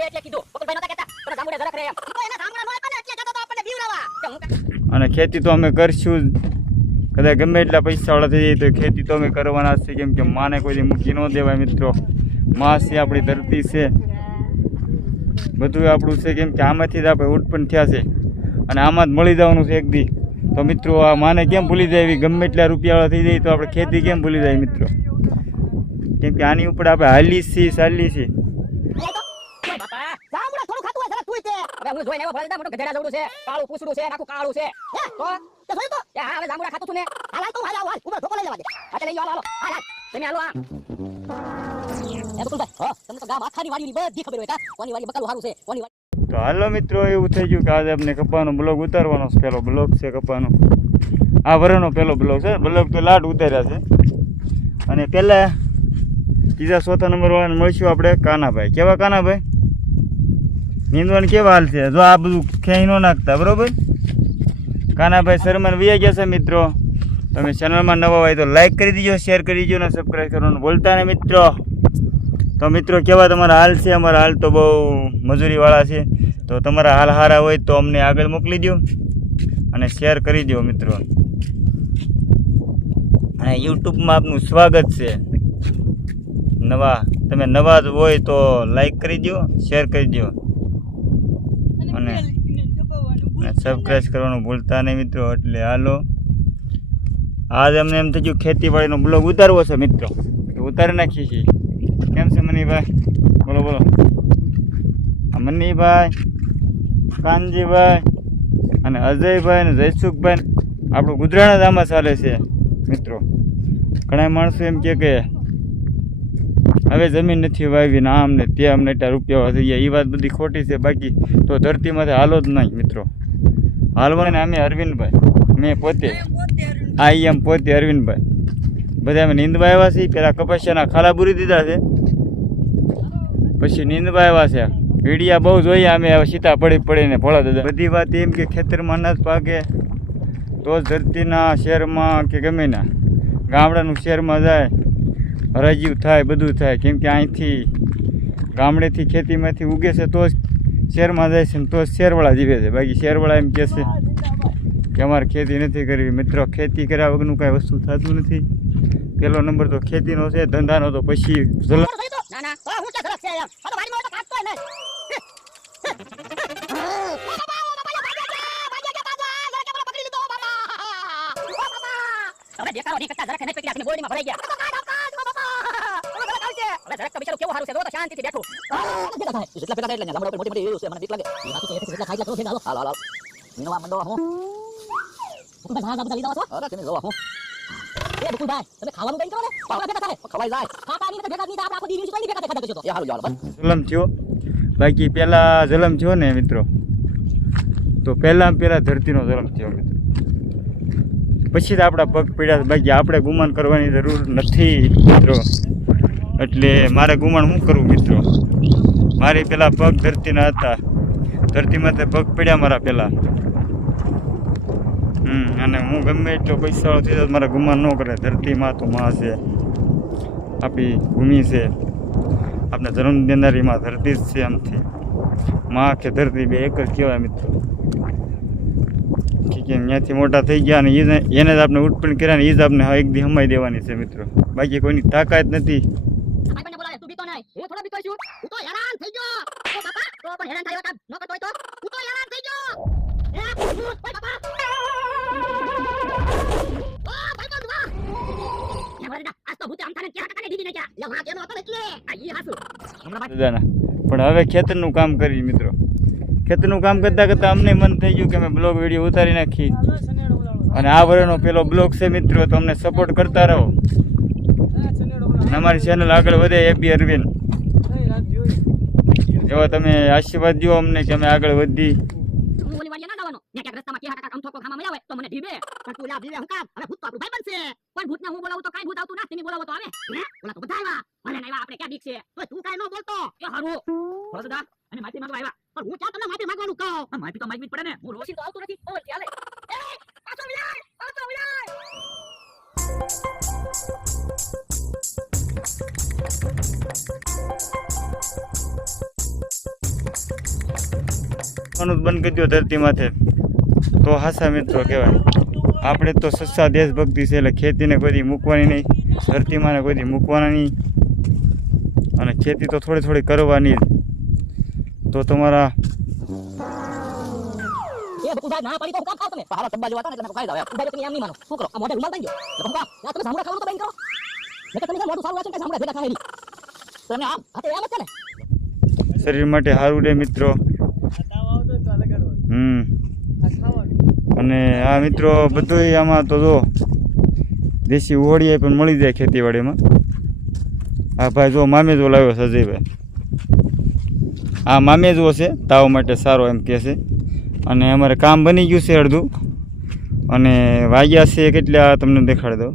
છે એટલે કીધું બકુલભાઈ નતા કહેતા તને જાંબુડે જરાક રે એમ તો એના જાંબુડા નો આપ્યા ને એટલે કહેતો તો આપણને બીવરાવા અને ખેતી તો અમે કરશું જ. કદાચ ગમે એટલા પૈસાવાળા થઈ જાય તો ખેતી તો અમે કરવાના જ છે, કેમ કે માને કોઈ મૂકી ન દેવાય મિત્રો. માં છે, આપણી ધરતી છે, બધું આપણું છે, કેમ કે આમાંથી જ આપણે ઉત્પન્ન થયા છે અને આમાં જ મળી જવાનું છે એક દી. તો મિત્રો આ માને કેમ ભૂલી જાય? એવી ગમે એટલા રૂપિયાવાળા થઈ જાય તો આપણે ખેતી કેમ ભૂલી જાય મિત્રો? કેમ કે આની ઉપર આપણે હાલી છીએ, ચાલી છીએ. બાપા જાંબુડા થોડું ખાતું હોય જરા તું તે હવે હું જોઈને એવો ભલે મોટો ગધેડા જેવડું છે, કાળું પૂછડું છે, આખું કાળું છે તો તે જોઈ તો હા હવે જાંબુડા ખાતું છું ને હાલ તો હાલ ઉપર ઢોકો લઈ લેવા દે આ લઈ હાલો હાલ તમે હાલો આ એ બકુલભાઈ હો તમને તો ગામ આખાની વાડીની બધી ખબર હોય કા કોની વાડી બકાલું સારું છે કોની વાડી. તો હાલો મિત્રો, એવું થઈ ગયું કે આજે આપણે કપાનો બ્લોગ ઉતારવાનો છે. પહેલો બ્લોગ છે કપાનો, આ વરનો પહેલો બ્લોગ છે. બ્લોગ તો લાટ ઉતાર્યા છે. અને પહેલાં ત્રીજા ચોથા નંબર વાળાને મળશું આપણે કાનાભાઈ. કેવા કાનાભાઈ? નીંદવાનું કેવા હાલ છે? જો આ બધું ખેંચી ન નાખતા, બરાબર? કાનાભાઈ શર્માને વૈયા ગયા છે મિત્રો. તમે ચેનલમાં નવા હોય તો લાઈક કરી દીજો, શેર કરી દીજો અને સબસ્ક્રાઈબ કરવાનું ભૂલતા નહીં મિત્રો. તો મિત્રો કેવા તમારા હાલ છે? અમારા હાલ તો બહુ મજૂરીવાળા છે. તો તમારા હાલ સારા હોય તો અમને આગળ મોકલી દો અને શેર કરી દો મિત્રો. અને યુટ્યુબમાં આપનું સ્વાગત છે. તમે નવા જ હોય તો લાઈક કરી દો, શેર કરી દો અને સબસ્ક્રાઈબ કરવાનું ભૂલતા નહીં મિત્રો. એટલે હાલો, આજ અમને એમ થઈ ગયું ખેતીવાડીનો બ્લોગ ઉતારવો છે મિત્રો, તો ઉતારી નાખીએ છીએ. કેમ છે મનીભાઈ? બોલો બોલો. મનીભાઈ, કાનજીભાઈ અને અજયભાઈ અને જયસુખભાઈ આપણું ગુજરાત જ આમાં ચાલે છે મિત્રો. ઘણા માણસો એમ કે હવે જમીન નથી વાવી ને આમ ને તે અમને એટલા રૂપિયા થઈ ગયા. એ વાત બધી ખોટી છે. બાકી તો ધરતીમાંથી હાલો જ નહીં મિત્રો. હાલવાને અમે અરવિંદભાઈ, મેં પોતે પોતે અરવિંદભાઈ બધા અમે નીંદવા આવ્યા છીએ. પહેલાં કપાસિયાના ખાલા બુરી દીધા છે, પછી નીંદવા આવ્યા છે. વીડિયા બહુ જોઈએ અમે. હવે સીતા પડીને ભોળા દાદા બધી વાત એમ કે ખેતરમાં અનાજ પાકે તો જ ધરતીના શહેરમાં કે ગમે ના ગામડાનું શહેરમાં જાય, હરાજીવ થાય, બધું થાય. કેમ કે અહીંથી ગામડેથી ખેતીમાંથી ઉગે છે તો જ શહેરમાં જાય છે ને તો જ શહેરવાળા જીવે છે. બાકી શહેરવાળા એમ કહે છે કે અમારે ખેતી નથી કરવી. મિત્રો ખેતી કર્યા વગરનું કાંઈ વસ્તુ થતું નથી. પહેલો નંબર તો ખેતીનો છે, ધંધાનો તો પછી ના ના તો હું કે જરાક છે એમ આ તો વાડીમાં તો કાટતો નહીં હવે દેખાડો નહીં કરતા જરાક નહીં પકડી આપીને બોડીમાં ભરાઈ ગયા. હવે જરાક તો બિચારો કેવો સારું છે, જો તો શાંતિથી બેઠું જેટલા પેલા એટલે ગામડા ઉપર મોટી મોટી છે. મને બીક લાગે એ હાથું છે જેટલા ખાઈ લે તો છે. હાલો હાલો હાલો મિનવા મંડો હું બધા બધા લીધા છો. અરે તમે જોવા હું એ બકુલભાઈ તમે ખાવાનું કઈ કરો ને પાવડા ભેગા થાય ખવાઈ જાય. ખાતા ની ભેગા ની આપણે આખો દિવસ કોઈ ભેગા ખાતા કરજો તો એ હારું જાવ બસ જલમ થયો. બાકી પહેલાં જલમ થયો ને મિત્રો, તો પહેલાં ધરતીનો જલમ થયો મિત્રો. પછી તો આપણા પગ પીડ્યા. બાકી આપણે ગુમાન કરવાની જરૂર નથી મિત્રો. એટલે મારે ગુમાન શું કરવું મિત્રો? મારી પહેલાં પગ ધરતીના હતા, ધરતીમાં તે પગ પીડ્યા મારા પહેલાં. અને હું ગમે એટલો પૈસાવાળો થઈ જાય મારે ગુમાન ન કરે. ધરતીમાં તો માં છે, આપણી ભૂમિ છે, આપણે જન્મ દેનારી માં ધરતી જ છે. આમથી માં કે ધરતી બે એક જ કહેવાય મિત્રો. કે ત્યાંથી મોટા થઈ ગયા અને એને જ આપણે ઉત્પન્ન કર્યા ને એ જ આપણે એક દી હમાઈ દેવાની છે મિત્રો. બાકી કોઈની તાકાત નથી. તું બીતો નહીં હું થોડો બીતો છું. હું તો હેરાન થઈ ગયો. ઓ બાપા તો પણ હેરાન થયો કામ ન કરતો હોય તો હું તો હેરાન થઈ ગયો. એ ઓય બાપા ઓ ભાઈ બંધ વાહ એ વરડા આ તો ભૂતે આમતાને ક્યાં કાને દીધી ને ક્યાં લે માં કેનો હતો એટલે આ ઈ હાસુ દાદા. પણ હવે ખેતરનું કામ કરી મિત્રો. ખેતરનું કામ કરતાં કરતાં અમને મન થઈ ગયું કે અમે બ્લોગ વિડીયો ઉતારી નાખી. અને આ વર્ષનો પેલો બ્લોગ છે મિત્રો, તો અમને સપોર્ટ કરતા રહો અને અમારી ચેનલ આગળ વધે. એબી અરવિંદ એવા તમે આશીર્વાદ દો અમને કે અમે આગળ વધી. ઓલી વાડિયા ના જવાનો ને કે રસ્તામાં કે હાટા કામ ઠોકો ખામાં મજા આવે તો મને ઢીબે પણ તું લા ભીવે હું કામ હવે ભૂત તો આપણું ભાઈ બનશે. પણ ભૂતને હું બોલાવું તો કાઈ ભૂત આવતું ના. તમે બોલાવો તો આવે હે ઓલા તો બધા આવ્યા મને ના આવ્યા. આપણે ક્યાં બીક છે તો તું કાઈ ન બોલતો એ હારું બોલો દાદા અને માફી માંગવા આવ્યા. પણ હું ક્યાં તમને માફી માંગવાનું કહું? માફી તો માંગવી જ પડે ને. હું રોશી તો આવતો નથી. ઓલ ચાલે એ પાછો વિલાય પાછો વિલાય. નાખવાનું જ બંધ કરી દો ધરતી માથે તો હાસા મિત્રો કહેવાય. આપણે તો સચ્ચા દેશભક્તિ છે એટલે ખેતીને કોઈ દી મૂકવાની નહીં, ધરતીમાંને કોઈ દી મૂકવાના નહીં, અને ખેતી તો થોડી થોડી કરવાની જ. તો તમારા એ બકુદા ના પડી તો કામ ખાવ તમે હાલો સંભાળ જોવાતા ને તમે કાઈ જાવ ઉભા તમે એમ નહીં માનો શું કરો આ મોઢે રૂમાલ બાંધજો તો પપ્પા યા તમે સાંભળા ખાવાનું તો બેન કરો નકર તમે મોઢું સારું વાંચો કે સાંભળા ભેગા ખાઈ તમે આમ હાથે એમ જ છે ને શરીર માટે સારું રહે મિત્રો. અને આ મિત્રો બધું આમાં તો જો દેશી ઓળીએ પણ મળી જાય ખેતીવાડીમાં. આ ભાઈ જો મામેજો લાવ્યો છે અજયભાઈ, આ મામેજો છે તાવ માટે સારો એમ કહે છે. અને અમારે કામ બની ગયું છે અડધું, અને વાગ્યા છે કેટલા તમને દેખાડી દઉં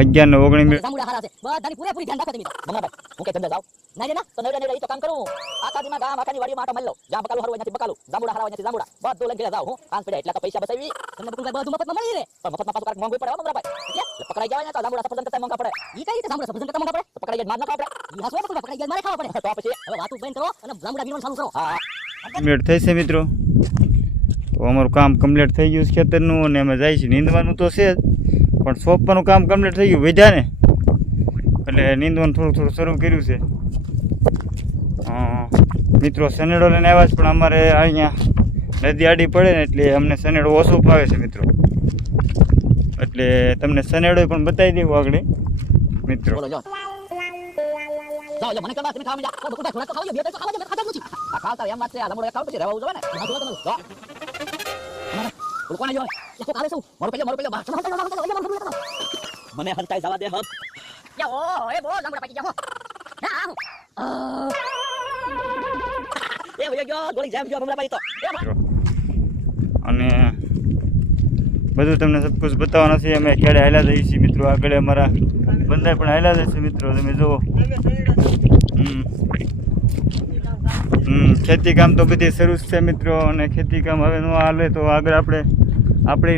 11:19. જાંબુડા હારા છે બધાની પૂરેપૂરી ધ્યાન રાખો તમે ભમરાભાઈ હું કે ધંધા જાવ ના રે ના તો નડે નડે તો કામ કરું આકાજીમાં ગામ આખાની વાડીમાં આટો મલ્લો જ્યાં બકાલું હારું નથી બકાલું જાંબુડા હારા નથી જાંબુડા બધું લઈ ગયા જાવ હું કામ પડે એટલા તો પૈસા બચાવી તમને બકુલભાઈ બધું મફતમાં મળી રહે પણ મફતમાં પાછું કાક મોંઘું પડે ભમરાભાઈ એટલે પકડાઈ જવાય ને તો જાંબુડા સફરજન કરતા મોંઘા પડે ઈ કઈ રીતે જાંબુડા સફરજન કરતા મોંઘા પડે તો પકડાઈ જાય માર ન ખાવા પડે ઈ હાસો બકુલભાઈ પકડાઈ જાય મારે ખાવા પડે તો પછી હવે વાતું બંધ કરો અને જાંબુડા વીણવાનું ચાલુ કરો. હા કમ્પ્લીટ થઈ છે મિત્રો. તો અમારું કામ કમ્પ્લીટ થઈ ગયું છે ખેતરનું, અને અમે જાય છે નીંદવાનું તો છે જ, પણ સોંપવાનું કામ કમ્પ્લીટ થઈ ગયું વધ્યા ને એટલે નીંદવાનું થોડું થોડું શરૂ કર્યું છે. મિત્રો સનેડો લઈને આવ્યા છે, પણ અમારે અહીંયા નદી આડી પડે ને એટલે અમને સનેડો ઓછો ફાવે છે મિત્રો, એટલે તમને સનેડો પણ બતાવી દેવું આગળ મિત્રો. બોલો જો જાઓ મને કરવા તમે ખાવા જા તો બકુલભાઈ થોડા તો ખાવ બે તો ખાવા દે ખાતા નથી આ ખાવતા એમ વાત છે આ જાંબુડા ખાવ પછી રહેવા ઉજો ને હા જો તમે જો કોને જો એ તો કાલે શું મારો પેલો મને હંતાઈ જવા દે હબ યા ઓ એ બો જાંબુડા પાકી જા હો ના એ ભઈ ગયો ગોળી જામ જો હમણાં પાઈ તો અને બધું તમને સબ કુછ બતાવવાનું છે. અમે ખેડે હાલ્યા જઈએ છીએ મિત્રો, આગળ અમારા બંદા પણ હાલ્યા જાય છે મિત્રો, તમે જુઓ. ખેતી કામ તો બધી શરૂ છે મિત્રો, અને ખેતી કામ હવે ન હાલે તો આગળ આપણે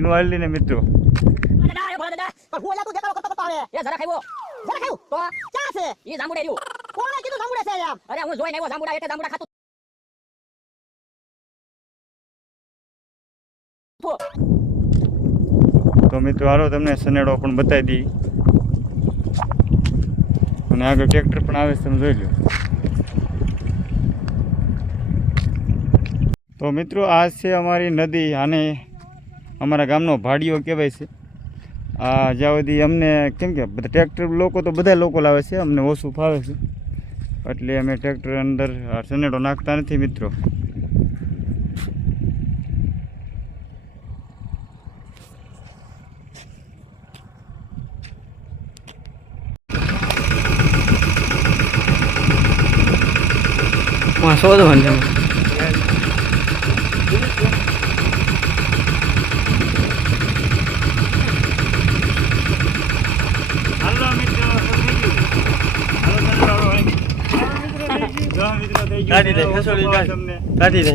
ન હાલી ને મિત્રો. તો મિત્રો હાલો તમને સનેડો પણ બતાવી દઈએ, અને આગળ ટ્રેક્ટર પણ આવે છે તમે જોઈ લો. તો મિત્રો આ છે અમારી નદી, આને અમારા ગામનો ભાડિયો કહેવાય છે. આ જ્યાં સુધી અમને કેમ કે બધા ટ્રેક્ટર લોકો તો બધા લોકો લાવે છે, અમને ઓછું ફાવે છે એટલે અમે ટ્રેક્ટર અંદર સનેડો નાખતા નથી મિત્રો. કાઢી દે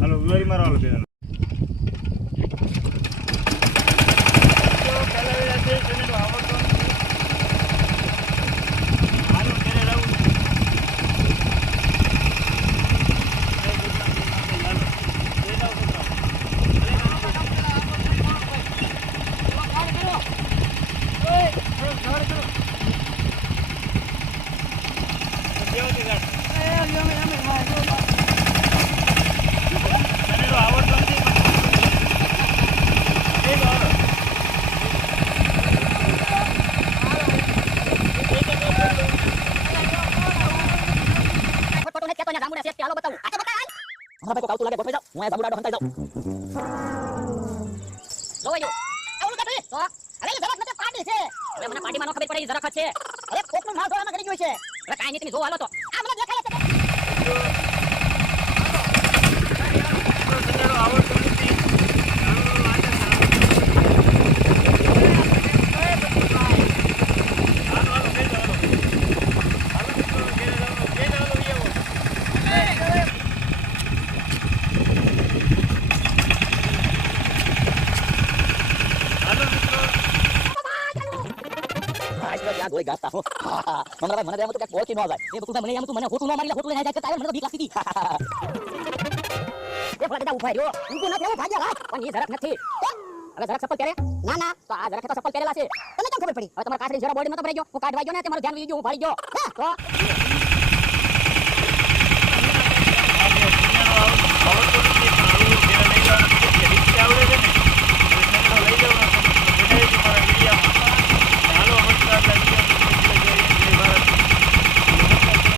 હાલો વેરી મારો હાલો પેલા ગોળી ગાતા હો મંગળભાઈ મને એમ તો કે ઓળખી ન જાય એ બકુલભાઈ મને એમ તો મને હોતું ન મારી હોતું લઈ જાય કે તારે મને તો બીક લાગતી હતી એ ભલા દાદા ઉભા રહ્યો ઊંધું નથી એવું ભાગ્યા રાખ પણ એ જરાક નથી હવે જરાક ચપ્પલ પહેરે ના ના તો આ જરાક તો ચપ્પલ પહેરેલા છે તને કેમ ખબર પડી હવે તમારા કાસરી જરા બોડી નતો ભરાઈ ગયો હું કાઢવા ગયો ને તે મારું ધ્યાન વહી ગયું હું ભાળી ગયો તો